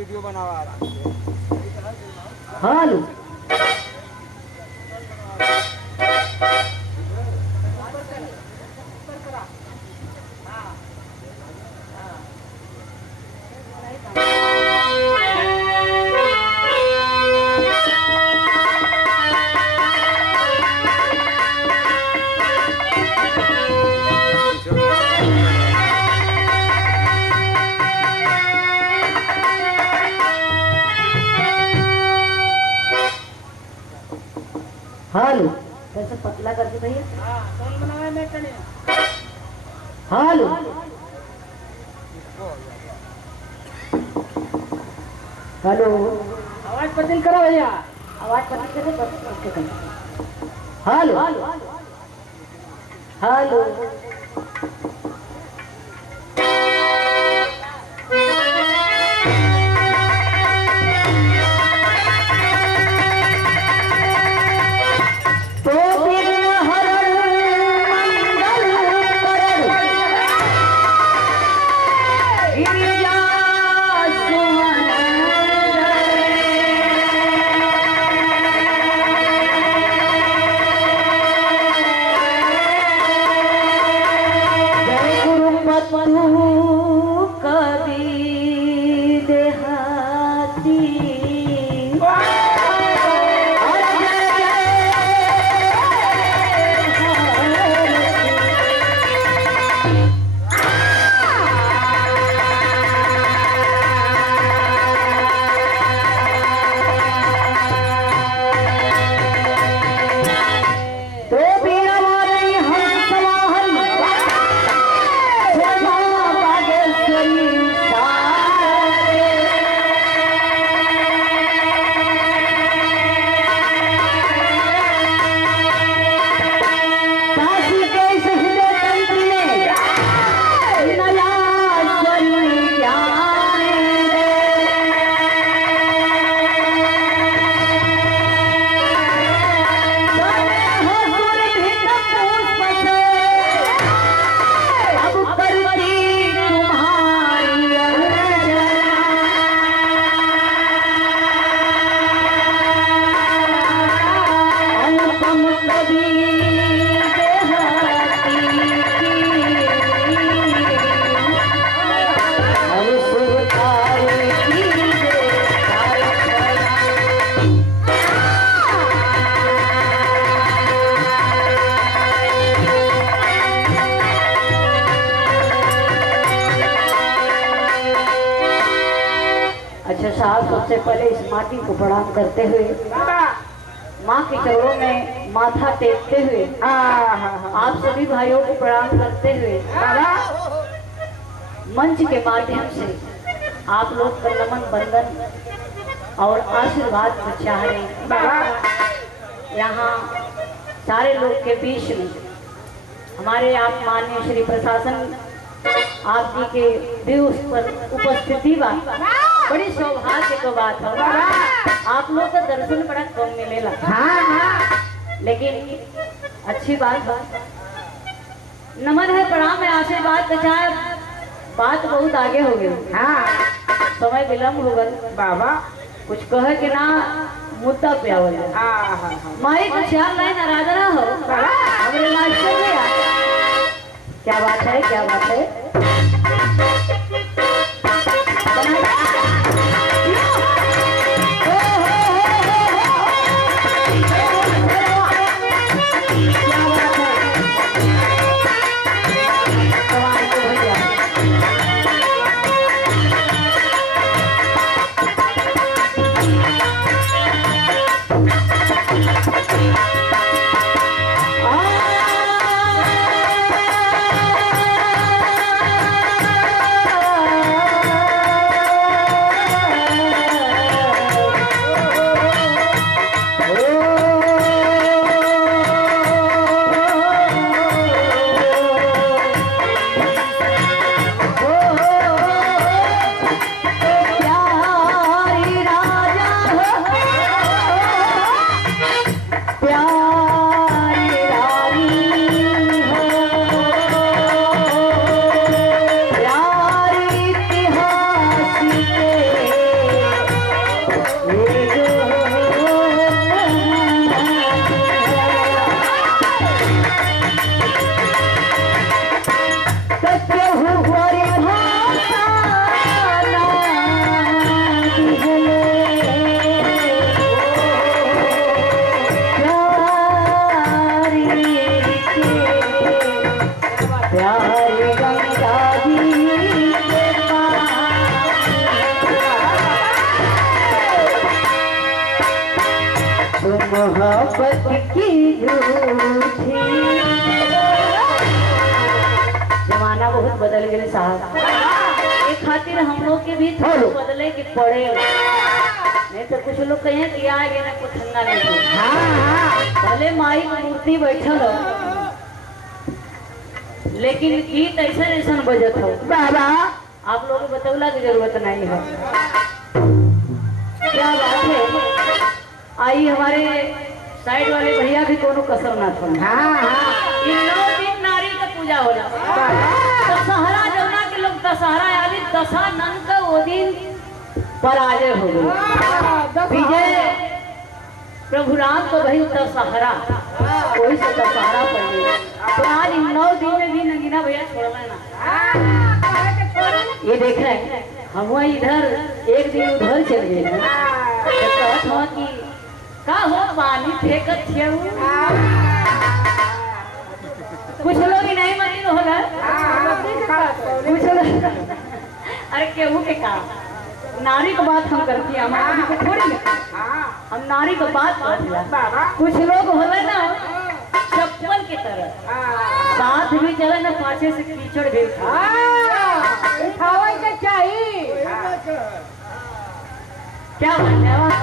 Video बनावा आराम से। हालो हालो कैसे पतला कर दे भैया। कौन बनावा है मैं कने? हालो हेलो आवाज पतली करो भैया। आवाज पतली कर दे उसके कहीं। हालो हालो अच्छा साहब, सबसे पहले इस माटी को प्रणाम करते हुए माँ के चरणों में माथा टेकते हुए आप सभी भाइयों को प्रणाम करते हुए मंच के माध्यम से आप लोग का नमन बंदन और आशीर्वाद को चाह रहे। यहाँ सारे लोग के बीच में हमारे आप माननीय श्री प्रशासन आप जी के भी उस पर उपस्थिति बात बड़ी सौभाग्य की बात है। आप लोग का दर्शन बड़ा कम मिलेगा, लेकिन अच्छी बात है। नमन है, प्रणाम है, आशीर्वाद का चाहे बात बहुत आगे हो गई। समय विलम्ब हो गया बाबा, कुछ कहे के ना मुद्दा पे आवल माई को ख्याल नहीं नाराज ना हो हमारे मास्टर में। क्या बात है, क्या बात है। मोहब्बत की झूठी। जमाना बहुत बदल गए साहब, एक खातिर हम लोग के भी थोड़ा बदले के पड़े, नहीं तो कुछ लोग कहे कि आगे ना कुछ ठंडा नहीं। भले माई की मूर्ति बैठल हो, लेकिन गीत ऐसा ऐसा बजत हो बाबा, आप लोगों को बतौला की जरूरत नहीं है। क्या बात है, आई हमारे साइड वाले भैया भी कोनो कसर ना था। इन 9 दिन नारी का पूजा होला। दशहरा जमुना के लोग दशहरा यानी दशानन का वो दिन पर आजे हो गए विजय प्रभु राम को भाई दशहरा, वही से दशहरा पड़ गई। तो आज इन 9 दिन में भी नगीना भैया छोड़ना ना। ये देख रहे हैं हम इधर एक दिन उधर चल गए हैं, तो कि का हो पानी फेंकत थे कुछ लोग ही नहीं मनी होला, कुछ लोग अरे केहू के काम नारी का बात हम करती हैं, हम को थोड़ी हम नारी का बात करती। कुछ लोग होला ना चप्पल की तरह साथ भी चले ना, पाछे से कीचड़ भी उठावे के चाहिए। क्या धन्यवाद।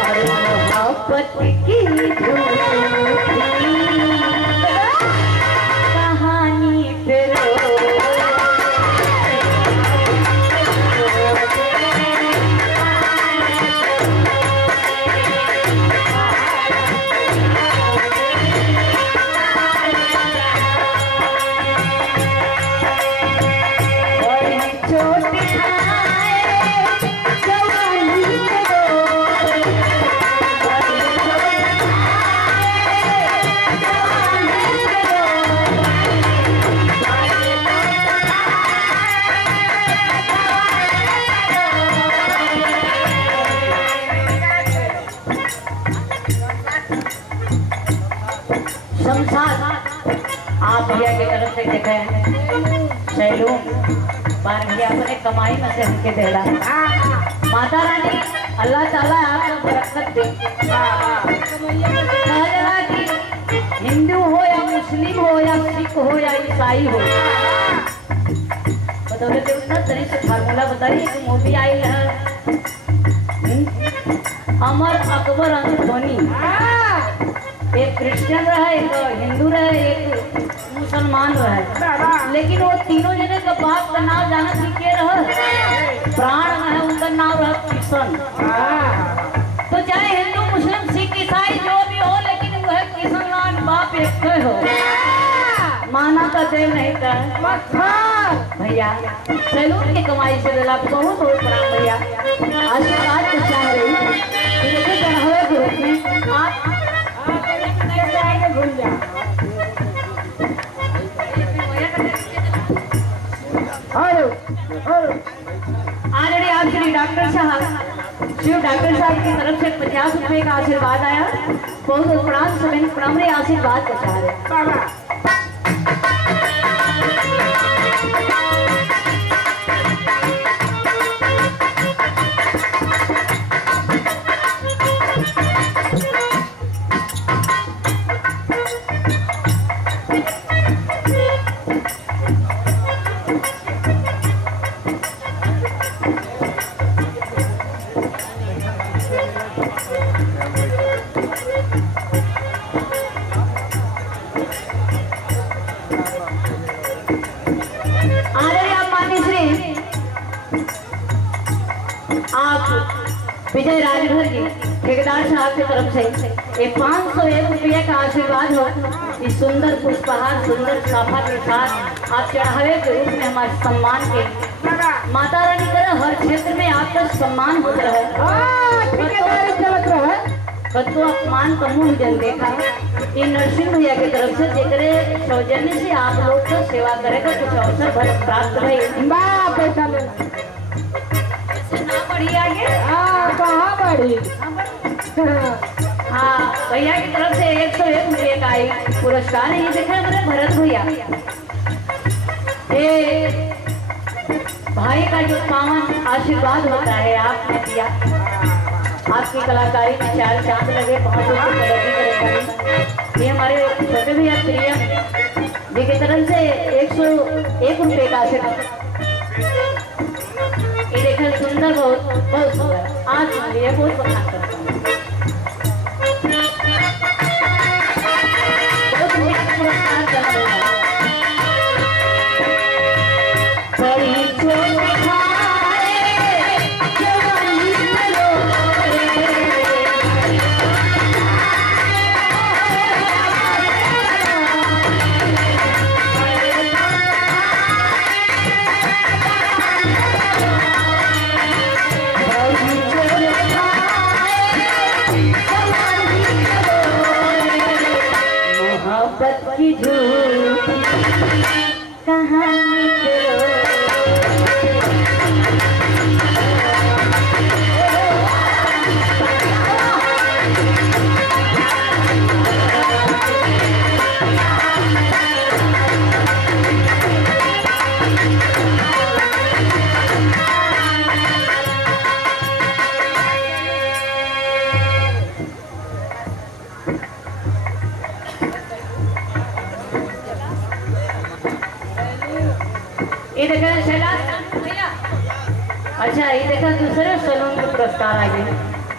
अरे मोहब्बत की झूठी कहानी पे आप भैया की तरफ से देखे सैलून बार भैया अपने कमाई में से हमके देला। माता रानी अल्लाह ताला आपको बरकत दे। कि हिंदू हो या मुस्लिम हो या सिख हो या ईसाई हो, बतौले थे उतना तरी से फार्मूला बताइए कि मोदी आई है अमर अकबर अंथोनी, एक क्रिश्चियन रहे, एक हिंदू रहे, एक मुसलमान रहे, लेकिन वो तीनों जने का बाप का नाम जाना सीखे रहे, प्राण है उनका नाम रहा किशन। तो चाहे हिंदू मुस्लिम सिख ईसाई जो भी हो, लेकिन वह किशन लाल बाप एक हो, माना का दे नहीं था भैया। सैलून की कमाई से दिला बहुत बहुत प्रणाम भैया। आशीर्वाद को चाह रही आप भूल जा। आज आप श्री डॉक्टर साहब शिव डॉक्टर साहब की तरफ से 50 रुपए का आशीर्वाद आया। बहुत बहुत प्रणाम, सभी प्रणाम रे आशीर्वाद को चाह रहे। विजय राजभर जी ठेकेदार साहब की तरफ से ये 501 रुपया का आशीर्वाद हो। इस सुंदर पुष्पहार सुंदर साफा के साथ आप चढ़ावे के रूप में हमारे सम्मान के माता रानी करे हर क्षेत्र में आपका सम्मान होता रहे। कतो अपमान का मुंह जन देखा ये नरसिंह भैया की तरफ से जेकरे सौजन्य से आप लोग को सेवा करे का कुछ अवसर प्राप्त भई। पैसा ना बढ़ी आगे कहाँ बढ़ी। हाँ भैया की तरफ से 101 रुपये का पुरस्कार है। ये देखा है मेरे भरत भैया ये भाई का जो पावन आशीर्वाद होता है आपने दिया, आपकी कलाकारी में चार चांद लगे, 500 की प्रगति करेगा। ये हमारे छोटे भैया प्रियम जी की तरफ से 101 रुपये का आशीर्वाद। ये देखा सुंदर, बहुत बहुत सुंदर। आज सुनिए, बहुत पसंद करता हूँ। बहुत पुरस्कार कर रहे हैं। बड़ी चोट खाए जवानी चलो मोहब्बत की झूठी कहानी करो। ये देखा शैलाश भैया, अच्छा ये देखा दूसरे सैलून के पुरस्कार आ गए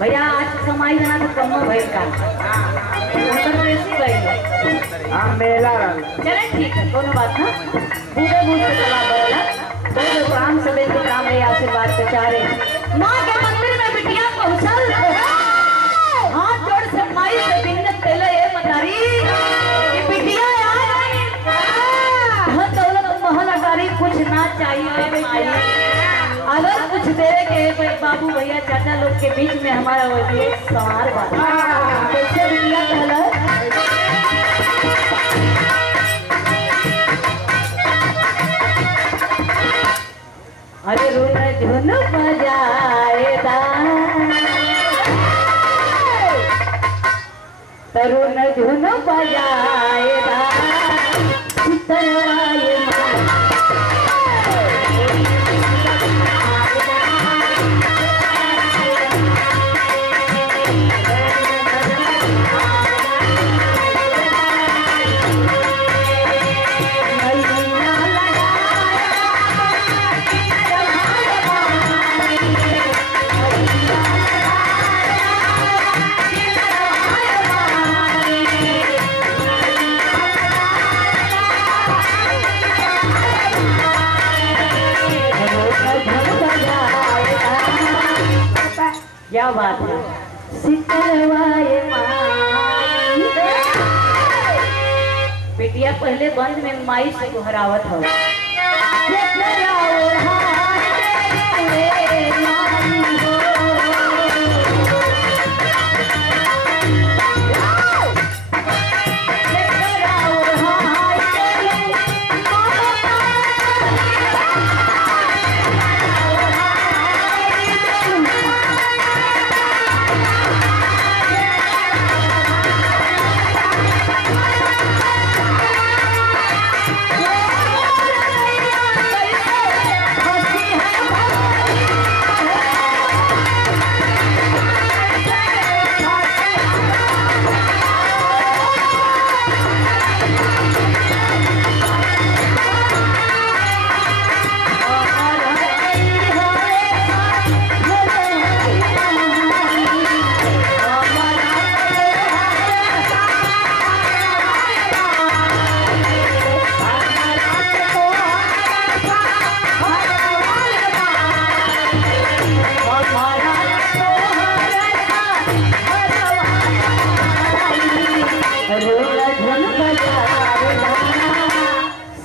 भैया। आज कमाई देना तो कम भाई का मेला चले, ठीक है, कोनो बात ना। बूढ़े बूढ़ से चला बरला तो प्राण सभी को काम रहे, आशीर्वाद बेचारे। माँ के मंदिर में बिटिया पहुंचल, हाथ जोड़ से माई से बिन्नत पहले ये मतारी कि बिटिया महल अगारी कुछ ना चाहिए माई, अगर कुछ दे के बाबू भैया चाचा लोग के बीच में हमारा वो ये सवार बात कैसे बिटिया कहला। अरे रोना धुन बजाएदा तरुण धुन बजाएदा चितरवाए क्या बात है। सितरवाए माई, बेटिया पहले बंद में माई से गुहरावत हो।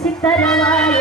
सितरवाए